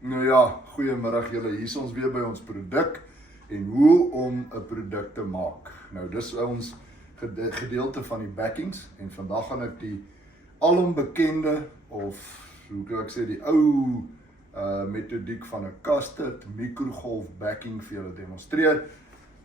Nou ja, goeiemiddag julle. Hier is ons weer by ons produk en hoe om 'n produk te maak. Nou dis ons gedeelte van die backings en vandag gaan ek die alombekende of hoe kan ek sê die ou metodiek van 'n custard mikrogolf backing vir julle demonstreer.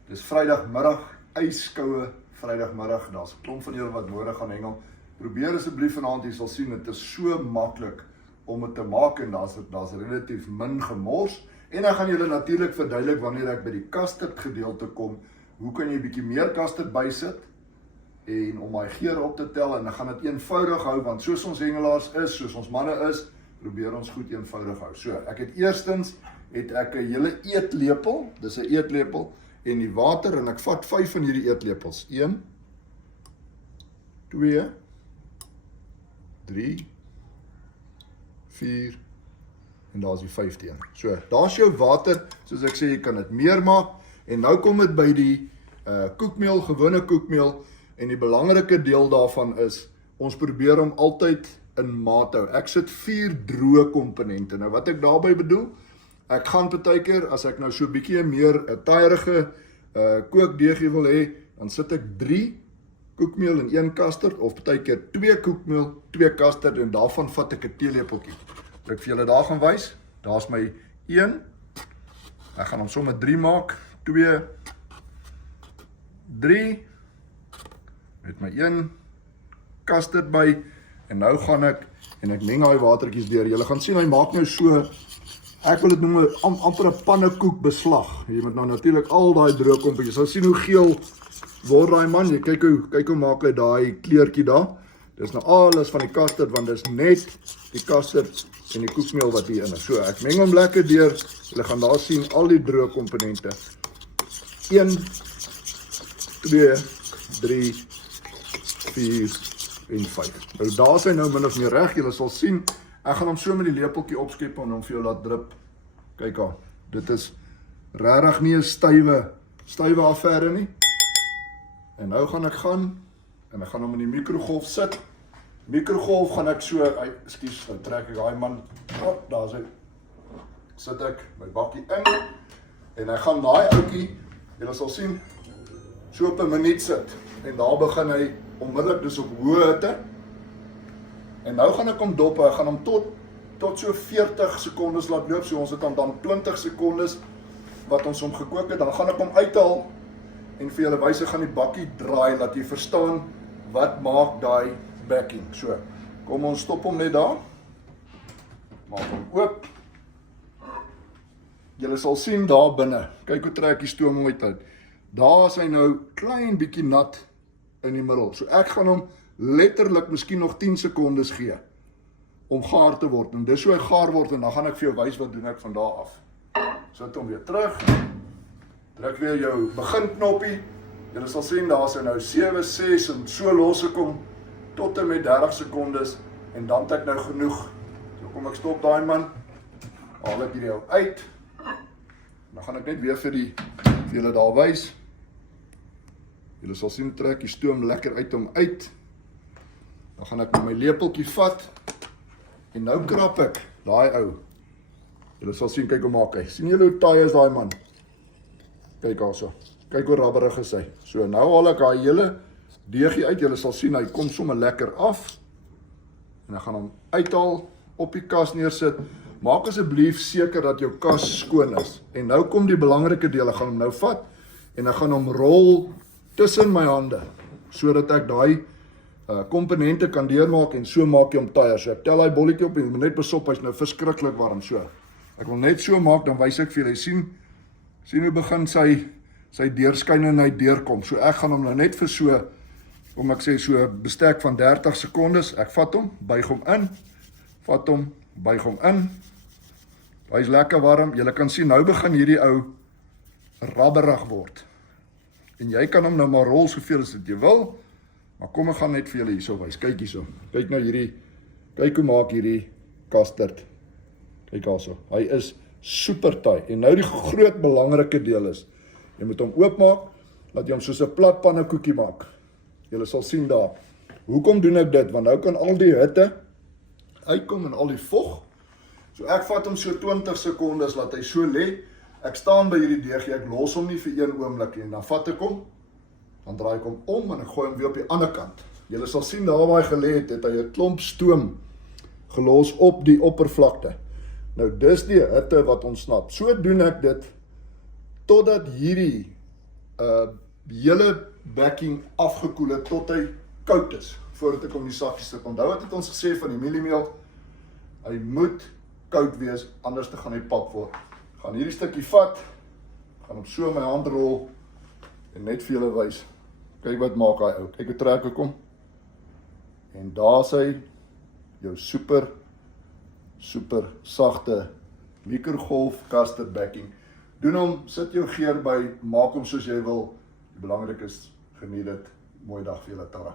Dis Vrydagmiddag, yskoue Vrydagmiddag. Daar's 'n klomp van julle wat nodig gaan hengel. Probeer asseblief vanaand, jy sal sien dit is so maklik om dit te maak en daar's relatief min gemors. En ek gaan julle natuurlik verduidelik wanneer ek by die custard gedeelte kom, hoe kan jy 'n bietjie meer custard bysit en om daai geur op te tel, en ek gaan dit eenvoudig hou want soos ons hengelaars is, soos ons manne is, probeer ons goed eenvoudig hou. So, ek het eerstens 'n hele eetlepel, dis 'n eetlepel en die water en ek vat 5 van hierdie eetlepels. 1 2 3 4 en daar's die 5de een. So, daar's jou water, soos ek sê, jy kan dit meer maak en nou kom dit by die koekmeel, gewone koekmeel en die belangrike deel daarvan is, ons probeer hom altyd in maat hou. Ek sit 4 droë komponente. Nou wat ek daarby bedoel, ek gaan partykeer, as ek nou so 'n bietjie meer 'n taaiige kookdeegie wil hê, dan sit ek 3 koekmeel en 1 custard, of partykeer 2 koekmeel, 2 custard en daarvan vat ek 'n teelepeltjie. Wat ek vir julle daar gaan wys, daar's my 1, ek gaan hom sommer 3 maak, 2, 3, met my 1 custard by, en nou gaan ek meng daai watertjies deur. Julle gaan sien, hy maak nou so, ek wil dit noem amper 'n pannekoek beslag. Jy moet nou natuurlik al daai droë kompies, jy sal sien hoe geel word daai man, jy kyk hoe maak hy daai kleurtjie daar. Dis nou alles van die custard, want dis net die custard en die koekmeel wat hier in is. So, ek meng hom lekker deur, julle gaan daar sien al die droë komponente. 1, 2, 3, 4 en 5. Nou daar is hy nou min of meer reg, julle sal sien, ek gaan hom so met die lepeltjie opskep en hom vir jou laat drup. Kyk al, dit is regtig nie 'n stywe affære nie. En nou gaan ek gaan hom in die mikrogolf sit. Mikrogolf gaan ek so, ekskuus, nou trek ek daai man, daar is hy. Sit ek my bakkie in en ek gaan daai ouetjie, julle sal sien, so op 'n minuut sit. En daar begin hy onmiddellik dus op hoë hitte. En nou gaan ek hom dop, ek gaan hom tot so 40 sekondes laat loop, so ons het dan 20 sekondes wat ons hom gekook het, dan gaan ek hom uithaal en vir julle wys, ek gaan die bakkie draai, laat jy verstaan wat maak daai backing. So, kom ons stop hom net daar, maak hom oop. Julle sal sien daar binne, kyk hoe trek die stoom uit. Daar is hy nou klein bietjie nat in die middel. So ek gaan hom letterlik miskien nog 10 sekondes gee om gaar te word. En dis hoe hy gaar word en dan gaan ek vir jou wys wat doen ek van daar af. Sit hom weer terug. Druk weer jou begin knoppie. Julle sal sien daar is hy nou 7, 6 en so los ek hom tot en met 30 sekondes en dan het ek nou genoeg. So kom ek stop daai man. Haal ek hierdie ou uit. Dan gaan ek net weer vir julle daar wys. Julle sal sien, trek die stoom lekker uit hom uit. Dan gaan ek my lepeltjie vat en nou krap ek daai ou. Julle sal sien, kyk hoe maak hy. Sien julle hoe taai is daai man? Kyk also. Kyk hoe rabberig is hy. So nou haal ek daai hele deegie uit. Julle sal sien, hy kom sommer lekker af. En ek gaan hom uithaal, op die kas neersit. Maak asseblief seker dat jou kas skoon is. En nou kom die belangrike deel, ek gaan hom nou vat en ek gaan hom rol tussen my hande, sodat ek daai komponente kan deurmaak en so maak jy hom taaier. So ek tel daai bolletjie op en jy moet net besop, hy's nou verskriklik warm. So, ek wil net so maak, dan wys ek vir julle, sien hoe begin sy deurskynendheid deurkom. So ek gaan hom nou net vir so, kom ek sê so bestek van 30 sekondes, ek vat hom, buig hom in, vat hom, buig hom in, hy is lekker warm, julle kan sien, nou begin hierdie ou rabberig word. En jy kan hom nou maar rol soveel as wat jy wil, maar kom ek gaan net vir julle hierso wys, kyk hierso, kyk nou hierdie, kyk hoe maak hierdie custard, kyk also, hy is super taai, en nou die groot belangrike deel is, jy moet hom oopmaak, laat jy hom soos 'n plat pannekoekie maak, julle sal sien daar, hoekom doen ek dit, want nou kan al die hitte uitkom en al die vog, So ek vat hom so 20 sekondes, laat hy so lê. Ek staan by hierdie deegie, ek los hom nie vir 1 oomblik nie, en dan vat ek hom, dan draai ek hom om en ek gooi hom weer op die ander kant. Julle sal sien daar waar hy gelê het hy 'n klomp stoom gelos op die oppervlakte. Nou dis die hitte wat ontsnap. So doen ek dit totdat hierdie hele backing afgekoel het tot hy koud is, voordat ek hom in die sakkies sit. Onthou wat het ons gesê van die mieliemeel, hy moet koud wees, anders te gaan hy pap word. Gaan hierdie stukkie vat, gaan hom so in my hand rol, en net vir julle wys, kyk wat maak hy ou, kyk hoe trek ek hom, en daar is hy, jou super sagte mikrogolf custard backing. Doen hom, sit jou geur by, maak hom soos jy wil, belangrik is, geniet dit, mooi dag vir julle, Tara.